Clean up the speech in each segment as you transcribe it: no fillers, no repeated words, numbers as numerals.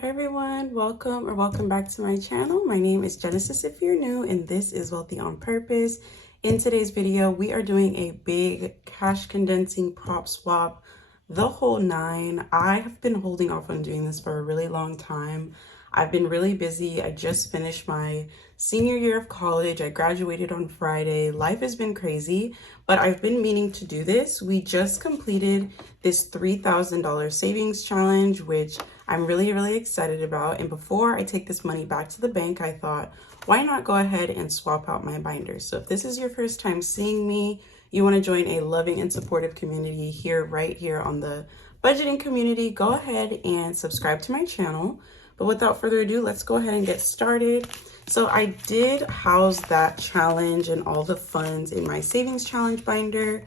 Hi everyone, welcome back to my channel. My name is Genesis if you're new, and this is Wealthy on Purpose. In today's video, we are doing a big cash condensing prop swap, the whole nine. I have been holding off on doing this for a really long time. I've been really busy. I just finished my senior year of college. I graduated on Friday. Life has been crazy, but I've been meaning to do this. We just completed this $3,000 savings challenge, which I'm really excited about. And before I take this money back to the bank, I thought, why not go ahead and swap out my binders? So if this is your first time seeing me, you want to join a loving and supportive community right here on the budgeting community, go ahead and subscribe to my channel. But without further ado, let's go ahead and get started. So I did house that challenge and all the funds in my savings challenge binder.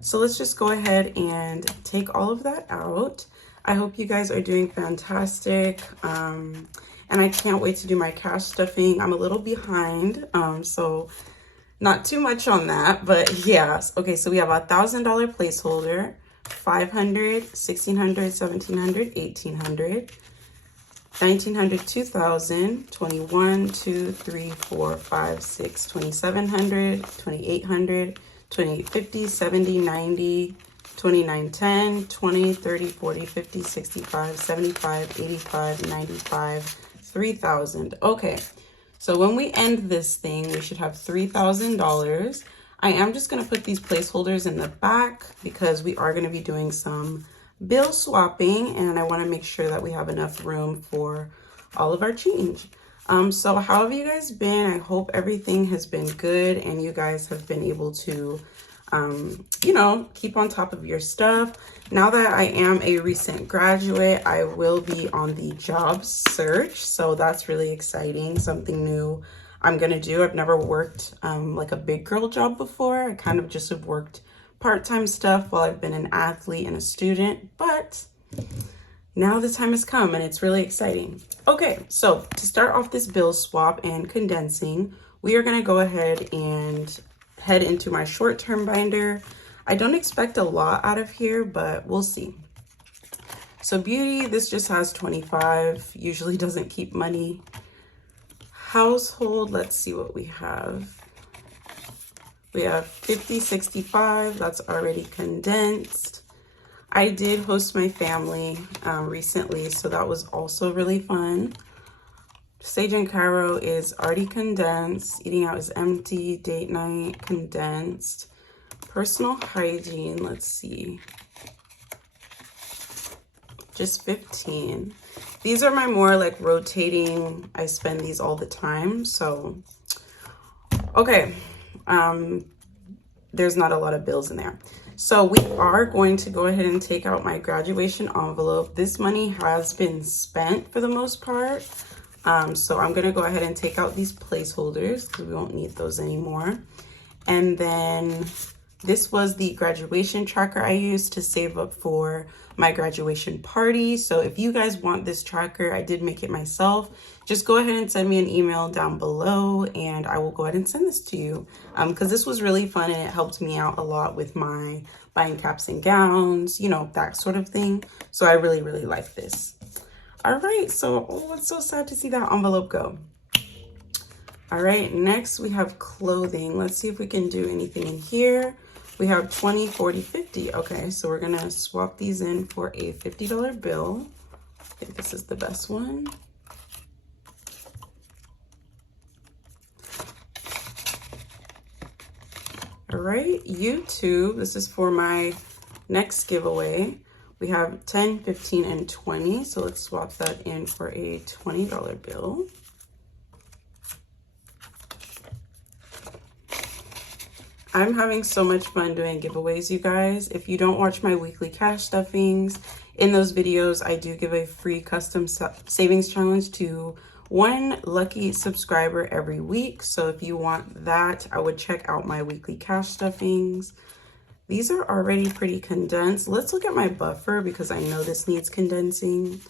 So let's just go ahead and take all of that out. I hope you guys are doing fantastic. And I can't wait to do my cash stuffing. I'm a little behind, so not too much on that, but yeah. Okay, so we have $1,000 placeholder, 500, 1,600, 1,700, 1,800, 1,900, 2,000, 21, 2, 3, 4, 5, 6, 2,700, 2,800, 2,850, 70, 90, 29, 10, 20, 30, 40, 50, 65, 75, 85, 95, 3,000. Okay, so when we end this thing, we should have $3,000. I am just going to put these placeholders in the back because we are going to be doing some bill swapping, and I want to make sure that we have enough room for all of our change. So how have you guys been? I hope everything has been good and you guys have been able to keep on top of your stuff. Now that I am a recent graduate, I will be on the job search. So that's really exciting, something new I'm gonna do. I've never worked like a big girl job before. I kind of just have worked part-time stuff while I've been an athlete and a student, but now the time has come and it's really exciting. Okay, so to start off this bill swap and condensing, we are gonna go ahead and head into my short-term binder. I don't expect a lot out of here, but we'll see. So beauty, this just has 25, usually doesn't keep money. Household, let's see what we have. We have 50, 65, that's already condensed. I did host my family recently, so that was also really fun. Sage and Cairo is already condensed. Eating out is empty. Date night, condensed. Personal hygiene, let's see. Just 15. These are my more like rotating, I spend these all the time, so. Okay, there's not a lot of bills in there. So we are going to go ahead and take out my graduation envelope. This money has been spent for the most part. So I'm going to go ahead and take out these placeholders because we won't need those anymore. And then this was the graduation tracker I used to save up for my graduation party. So if you guys want this tracker, I did make it myself. Just go ahead and send me an email down below and I will go ahead and send this to you. Because this was really fun and it helped me out a lot with my buying caps and gowns, that sort of thing. So I really like this. All right, so it's so sad to see that envelope go. All right, next we have clothing. Let's see if we can do anything in here. We have 20, 40, 50. Okay, so we're gonna swap these in for a $50 bill. I think this is the best one. All right, YouTube, this is for my next giveaway. We have 10, 15, and 20. So let's swap that in for a $20 bill. I'm having so much fun doing giveaways, you guys. If you don't watch my weekly cash stuffings, in those videos, I do give a free custom savings challenge to one lucky subscriber every week. So if you want that, I would check out my weekly cash stuffings. These are already pretty condensed. Let's look at my buffer because I know this needs condensing.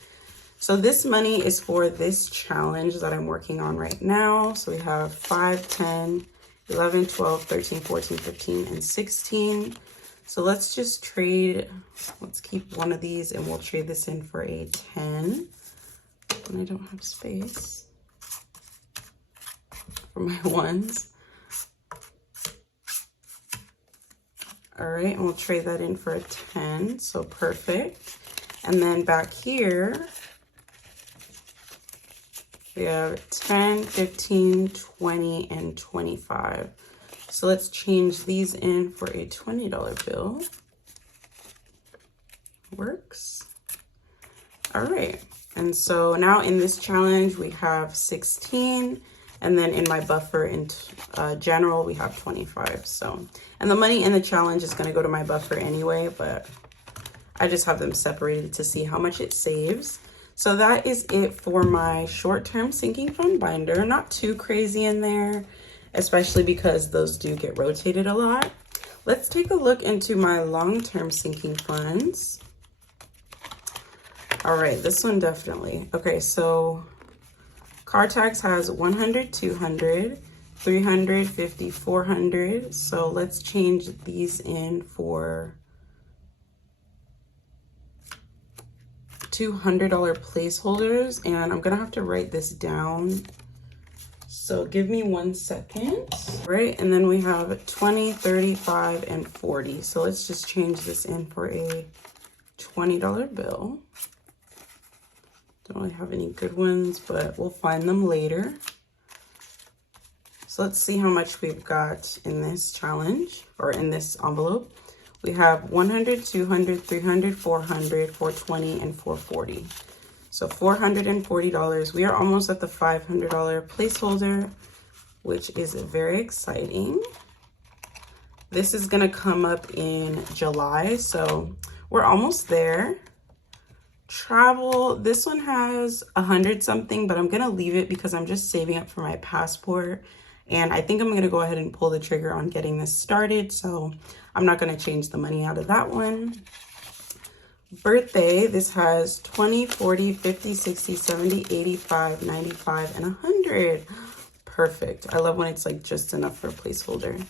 So this money is for this challenge that I'm working on right now. So we have 5, 10, 11, 12, 13, 14, 15, and 16. So let's just trade. Let's keep one of these and we'll trade this in for a 10. and I don't have space for my ones. All right, and we'll trade that in for a 10, so perfect. And then back here, we have 10, 15, 20, and 25. So let's change these in for a $20 bill. Works. All right, and so now in this challenge, we have 16. And then in my buffer in general, we have 25. So, and the money in the challenge is going to go to my buffer anyway, but I just have them separated to see how much it saves. So that is it for my short-term sinking fund binder. Not too crazy in there, especially because those do get rotated a lot. Let's take a look into my long-term sinking funds. All right, this one definitely. Okay, so car tax has 100, 200, 350, 400. So let's change these in for $200 placeholders. And I'm gonna have to write this down. So give me 1 second. Right, and then we have 20, 35, and 40. So let's just change this in for a $20 bill. Don't really have any good ones, but we'll find them later. So let's see how much we've got in this challenge, or in this envelope. We have 100, 200, 300, 400, 420, and 440. So $440. We are almost at the $500 placeholder, which is very exciting. This is gonna come up in July, so we're almost there. Travel, this one has 100 something, but I'm gonna leave it because I'm just saving up for my passport, and I think I'm gonna go ahead and pull the trigger on getting this started, so I'm not gonna change the money out of that one. Birthday, this has 20, 40, 50, 60, 70, 85, 95, and 100. Perfect. I love when it's like just enough for a placeholder.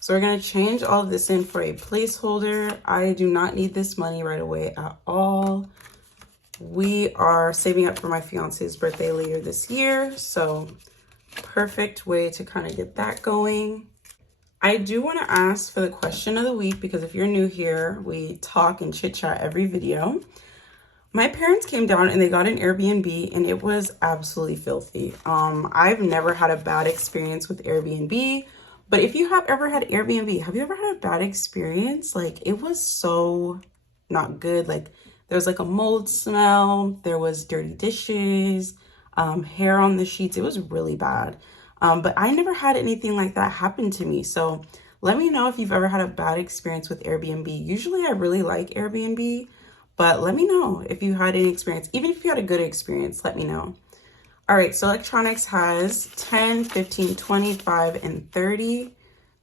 So we're gonna change all of this in for a placeholder. I do not need this money right away at all. We are saving up for my fiance's birthday later this year, so perfect way to kind of get that going. I do want to ask for the question of the week, because if you're new here, we talk and chit chat every video. My parents came down and they got an Airbnb, and it was absolutely filthy. I've never had a bad experience with Airbnb, but if you have ever had Airbnb, have you ever had a bad experience? Like, it was so not good. Like, there was like a mold smell, there was dirty dishes, hair on the sheets. It was really bad. But I never had anything like that happen to me. So let me know if you've ever had a bad experience with Airbnb. Usually I really like Airbnb, but let me know if you had any experience. Even if you had a good experience, let me know. All right, so electronics has 10, 15, 25, and 30.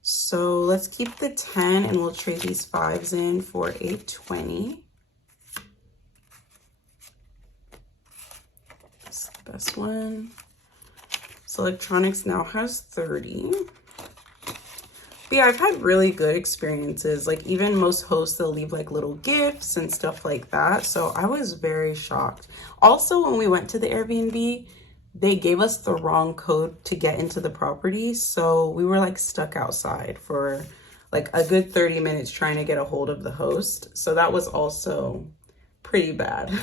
So let's keep the 10 and we'll trade these 5s in for a 20. Best one. So electronics now has 30. But yeah, I've had really good experiences. Like, even most hosts, they'll leave like little gifts and stuff like that. So I was very shocked. Also, when we went to the Airbnb, they gave us the wrong code to get into the property. So we were like stuck outside for like a good 30 minutes trying to get a hold of the host. So that was also pretty bad.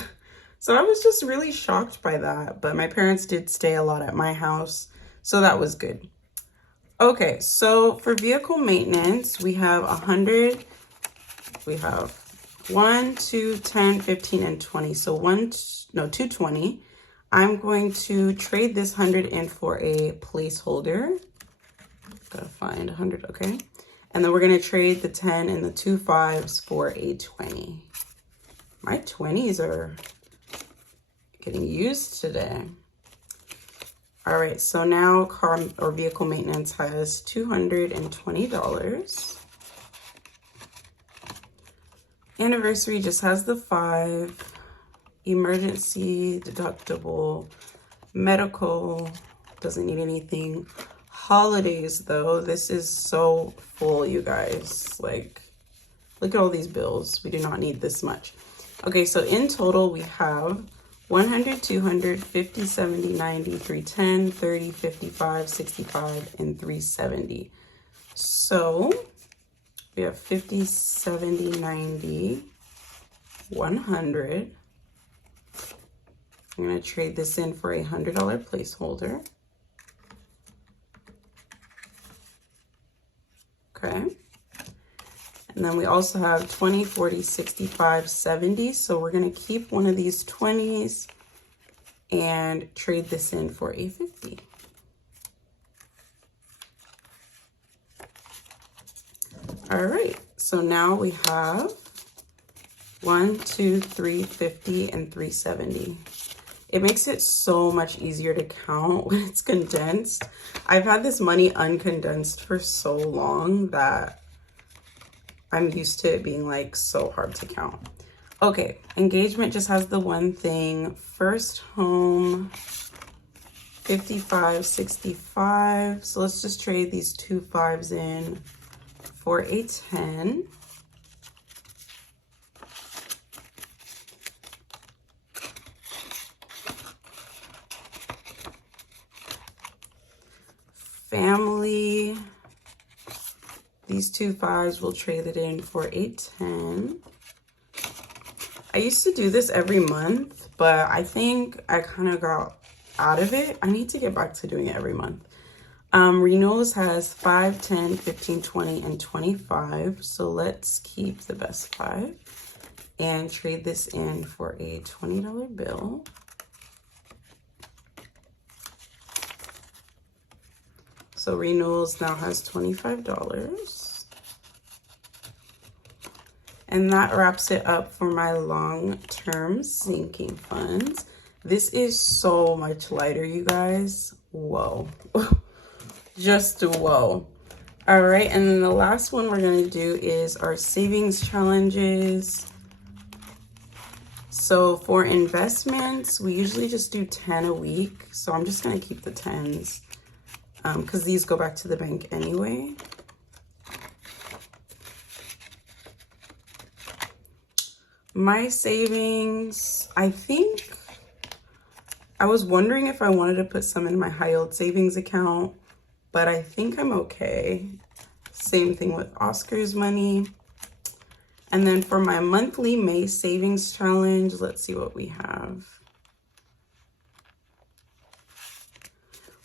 So I was just really shocked by that, but my parents did stay a lot at my house, so that was good. Okay, so for vehicle maintenance, we have 100, we have 1, 2, 10, 15, and 20. So 220. I'm going to trade this 100 in for a placeholder. Gotta find 100, okay. And then we're gonna trade the 10 and the 2 5s for a 20. My 20s are getting used today. All right, so now car or vehicle maintenance has $220. Anniversary just has the 5. Emergency, deductible, medical, doesn't need anything. Holidays though, this is so full, you guys. Like, look at all these bills. We do not need this much. Okay, so in total we have 100, 200, 50, 70, 90, 310, 30, 55, 65, and 370. So we have 50, 70, 90, 100. I'm going to trade this in for a $100 placeholder. Okay. And then we also have 20, 40, 65, 70. So we're going to keep one of these 20s and trade this in for a 50. All right. So now we have 1, 2, 3, 50, and 370. It makes it so much easier to count when it's condensed. I've had this money uncondensed for so long that I'm used to it being like so hard to count. Okay, engagement just has the one thing. First home, 55, 65. So let's just trade these 2 5s in for a 10. Family, these 2 5s will trade it in for a 10. I used to do this every month, but I think I kind of got out of it. I need to get back to doing it every month. Renewals has 5, 10, 15, 20, and 25. So let's keep the best 5 and trade this in for a $20 bill. So renewals now has $25. And that wraps it up for my long-term sinking funds. This is so much lighter, you guys. Whoa. Just whoa. All right, and then the last one we're gonna do is our savings challenges. So for investments, we usually just do 10 a week. So I'm just gonna keep the 10s. Because these go back to the bank anyway. My savings, I think, I was wondering if I wanted to put some in my high yield savings account, but I think I'm okay. Same thing with Oscar's money. And then for my monthly May savings challenge, let's see what we have.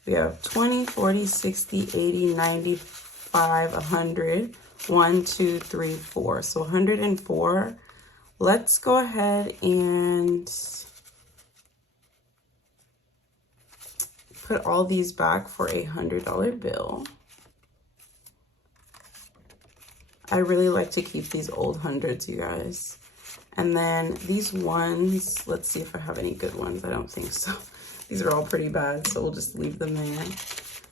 We have 20, 40, 60, 80, 95, 100, 1, 2, 3, 4. So 104. Let's go ahead and put all these back for a $100 bill. I really like to keep these old hundreds, you guys. And then these ones, let's see if I have any good ones. I don't think so. These are all pretty bad, so we'll just leave them there.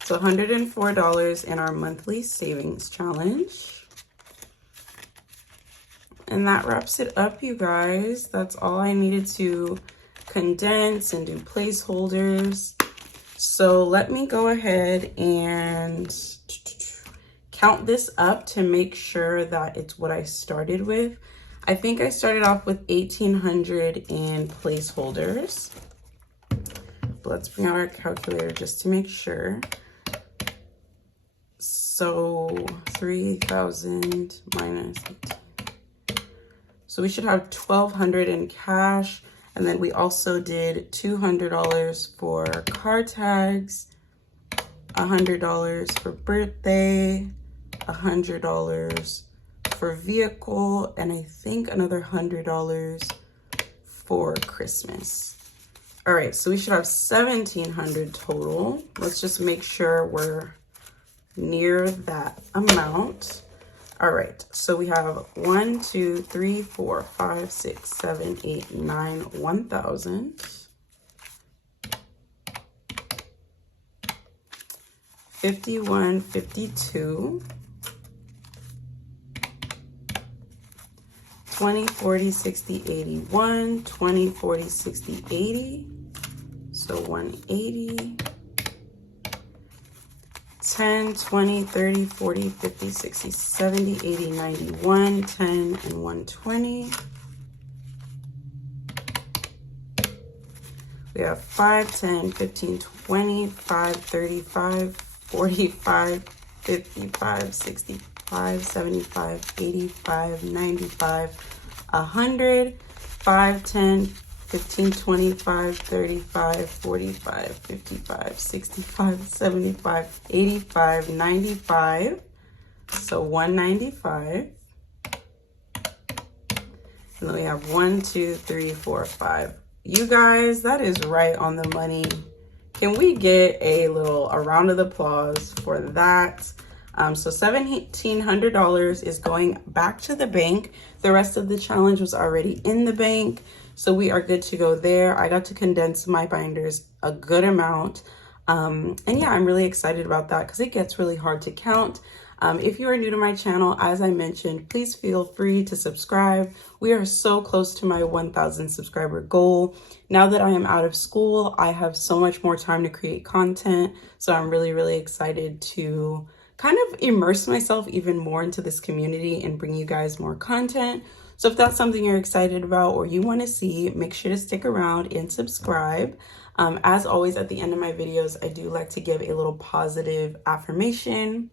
So $104 in our monthly savings challenge. And that wraps it up, you guys. That's all I needed to condense and do placeholders. So let me go ahead and count this up to make sure that it's what I started with. I think I started off with 1,800 in placeholders. Let's bring out our calculator just to make sure. So 3,000 minus 18. So we should have 1,200 in cash. And then we also did $200 for car tags, $100 for birthday, $100 for vehicle, and I think another $100 for Christmas. All right, so we should have 1,700 total. Let's just make sure we're near that amount. All right, so we have 1, 2, 3, 4, 5, 6, 7, 8, 9, 1,000. 51, 52. 20, 40, 60, 81. 20, 40, 60, 80. So 180. 10, 20, 30, 40, 50, 60, 70, 80, 91, 10, and 120. We have 5, 10, 15, 25, 35, 45, 55, 65, 75, 85, 95, 100, 5, 10, 15, 25, 35, 45, 55, 65, 75, 85, 95. So 195. And then we have 1, 2, 3, 4, 5. You guys, that is right on the money. Can we get a round of applause for that? So $1,700 is going back to the bank. The rest of the challenge was already in the bank, so we are good to go there. I got to condense my binders a good amount. And yeah, I'm really excited about that because it gets really hard to count. If you are new to my channel, as I mentioned, please feel free to subscribe. We are so close to my 1,000 subscriber goal. Now that I am out of school, I have so much more time to create content. So I'm really, really excited to kind of immerse myself even more into this community and bring you guys more content. So if that's something you're excited about or you want to see, make sure to stick around and subscribe. As always, at the end of my videos, I do like to give a little positive affirmation.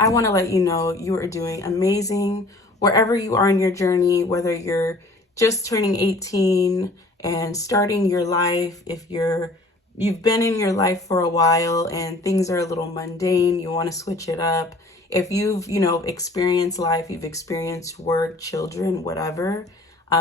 I want to let you know you are doing amazing wherever you are in your journey, whether you're just turning 18 and starting your life, if you've been in your life for a while and things are a little mundane, you want to switch it up. If you've, experienced life, you've experienced work, children, whatever,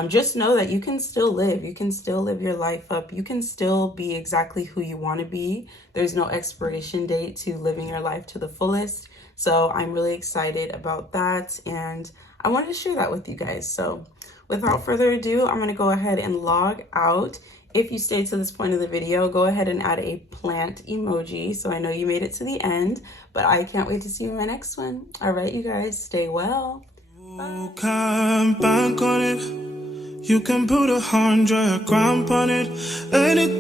just know that you can still live. You can still live your life up. You can still be exactly who you want to be. There's no expiration date to living your life to the fullest. So I'm really excited about that, and I wanted to share that with you guys. So without further ado, I'm going to go ahead and log out. If you stayed to this point of the video, go ahead and add a plant emoji so I know you made it to the end, but I can't wait to see you in my next one. All right, you guys, stay well. Bye. Come back on it. You can put 100 grand on it. Anything.